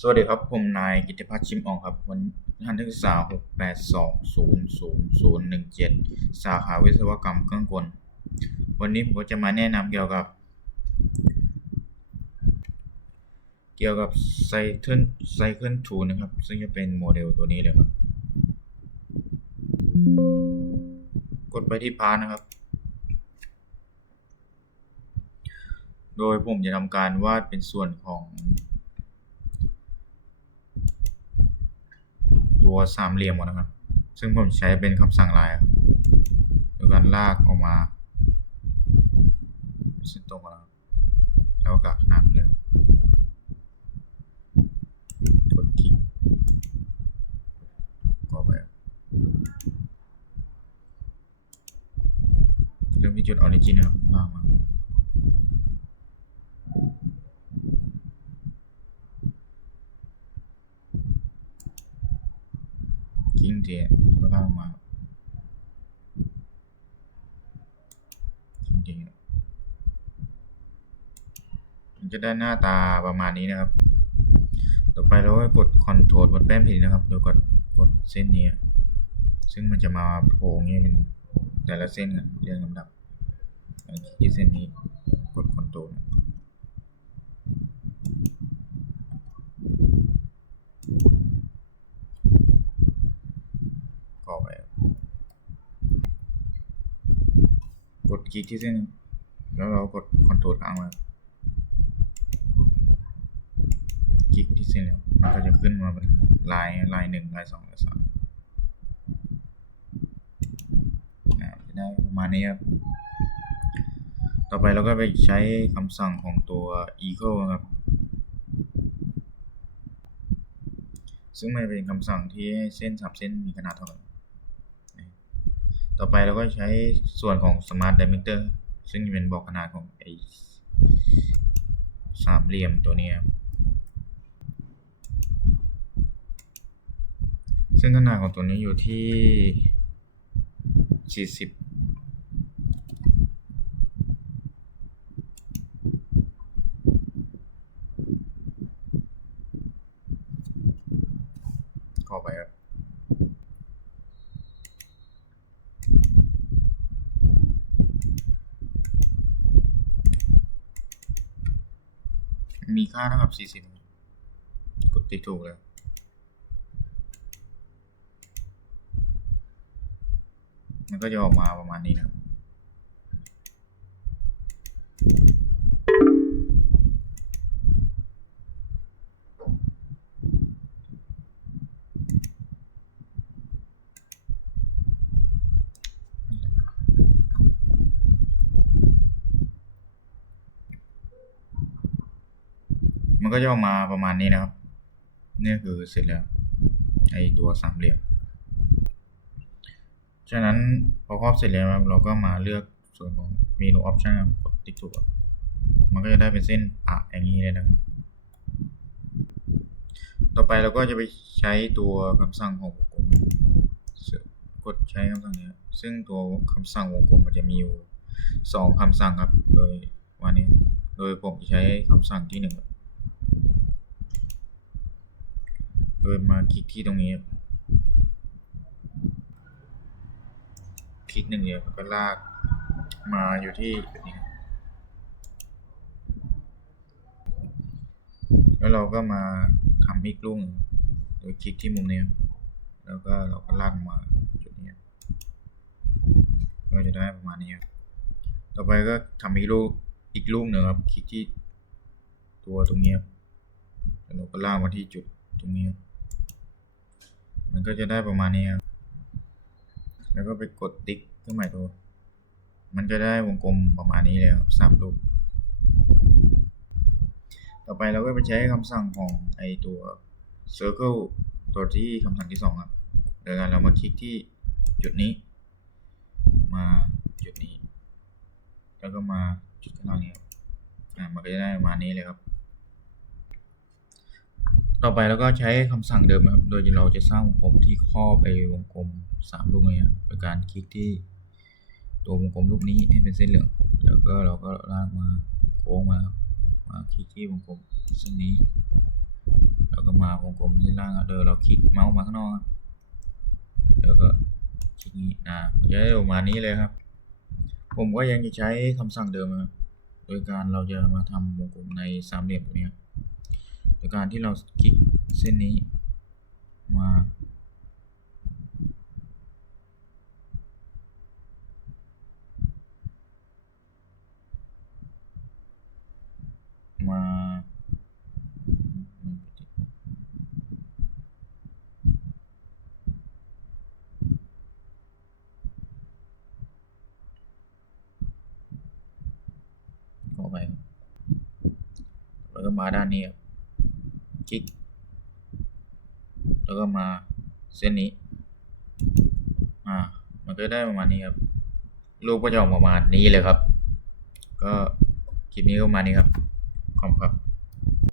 สวัสดีครับผมนายกิตติพัฒน์ชิมอ่องครับวันทันนักศึกษา682000017สาขาวิศวกรรมเครื่องกลวันนี้ผมก็จะมาแนะนำเกี่ยวกับไซเคิลทูนะครับซึ่งจะเป็นโมเดลตัวนี้เลยครับกดไปที่พาร์ทนะครับโดยผมจะทำการวาดเป็นส่วนของตัวสามเหลี่ยมก่อนนะครับซึ่งผมใช้เป็นคำสั่งลายครับโดยการลากออกมาเส้นตรงนะครับแล้วก็ขนาดเลยกดคลิกก็ไปเริ่มที่จุดออริจินนะครับลากมากิ้งเทียแล้วก็ลากมากิ้งเทียมันจะได้หน้าตาประมาณนี้นะครับต่อไปเราก็กด Ctrl บนแป้นพิมพ์นะครับโดยกดเส้นนี้ซึ่งมันจะมาโผล่เงี้ยเป็นแต่ละเส้นเรียงลำดับที่เส้นนี้กด Ctrl ก็ไปกดคลิกที่เส้นแล้วเรากด Ctrl ค้างไว้คลิกไปที่เส้นแล้วมันก็จะขึ้นมาเป็นลาย1ลาย2ลาย3จะได้ประมาณนี้ครับต่อไปเราก็ไปใช้คำสั่งของตัว equal ครับซึ่งมันเป็นคำสั่งที่ให้เส้น3เส้นมีขนาดเท่ากันต่อไปเราก็ใช้ส่วนของ smart diameter ซึ่งเป็นบอกขนาดของไอ้สามเหลี่ยมตัวนี้ซึ่งขนาดของตัวนี้อยู่ที่40เข้าไปครับมีค่าเท่ากับ40กดติ๊กถูกแล้วมันก็จะออกมาประมาณนี้นะครับมันก็จะออกมาประมาณนี้นะครับนี่คือเสร็จแล้วไอตัวสามเหลี่ยมฉะนั้นพอครอบเสร็จแล้วเราก็มาเลือกส่วนของเมนูออปชั่นกดติ๊กถูกมันก็จะได้เป็นเส้นปะอย่างนี้เลยนะครับต่อไปเราก็จะไปใช้ตัวคำสั่งของวงกลมกดใช้คำสั่งนี้ซึ่งตัวคำสั่งวงกลมมันจะมีอยู่2คำสั่งครับโดยวันนี้โดยผมจะใช้คำสั่งที่1โดยมาคลิกที่ตรงนี้คลิก1เดียวแล้วก็ลากมาอยู่ที่แบบนี้แล้วเราก็มาทำอีกรูปโดยคลิกที่มุมนี้แล้วก็เราก็ลากมาจุดนี้ก็จะได้ประมาณนี้ต่อไปก็ทำอีกรูปหนึ่งครับคลิกที่ตัวตรงนี้แล้วเราก็ลากมาที่จุดตรงนี้มันก็จะได้ประมาณนี้แล้วก็ไปกดติ๊กเครื่องหมายตัวมันจะได้วงกลมประมาณนี้เลยครับ3รูปต่อไปเราก็ไปใช้คำสั่งของไอตัว circle ตัวที่คำสั่งที่2ครับโดยการเรามาคลิกที่จุดนี้มาจุดนี้แล้วก็มาจุดข้างล่างนี้มันก็จะได้ประมาณนี้เลยครับต่อไปเราก็ใช้คำสั่งเดิมครับโดยเราจะสร้างวงกลมที่ครอบไปวงกลม3ลูกนี้โดยการคลิกที่ตัววงกลมลูกนี้ให้เป็นเส้นเหลืองแล้วก็เราก็ลากมาโค้งมาคลิกที่วงกลมเส้นนี้แล้วก็ มาวงกลมที่ล่างครับเราคลิกเมาส์มาข้างนอกครับแล้วก็คลิกนี้มันจะได้ออกมานี้เลยครับ ผมก็ยังจะใช้คำสั่งเดิมครับโดยการเราจะมาทำวงกลมในสามเหลี่ยมตัวนี้ครับโดยการที่เราคลิกเส้นนี้มาเข้าไปครับแล้วก็มาด้านนี้ครับคลิกแล้วก็มาเส้นนี้มันก็ได้ประมาณนี้ครับรูปก็จะออกประมาณนี้เลยครับก็คลิปนี้ก็ประมาณนี้ครับขอบคุณครับ